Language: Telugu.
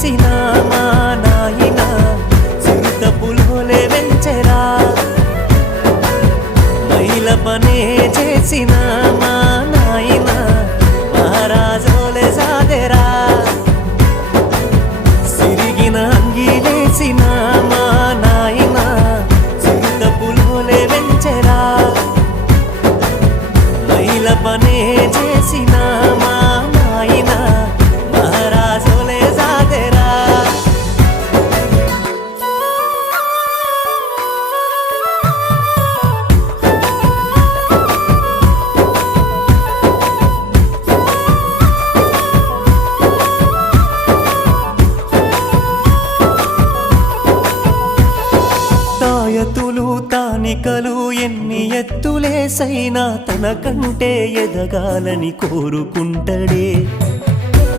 చేసిన మా నాయన చిరుత పులోలే వెంచెరా మైల పనే చేసిన మా నాయన మహారాజోలే సాదెరా సిరిగిన అంగిలేసిన మా నాయన చిరుత పులోలే వెంచెరా మైల పనే చేసిన మా నాయన మహారాజోలే సాదెరా తాయతులు తానికలు ఎన్ని ఎత్తులేసైనా తనకంటే ఎదగాలని కోరుకుంటడే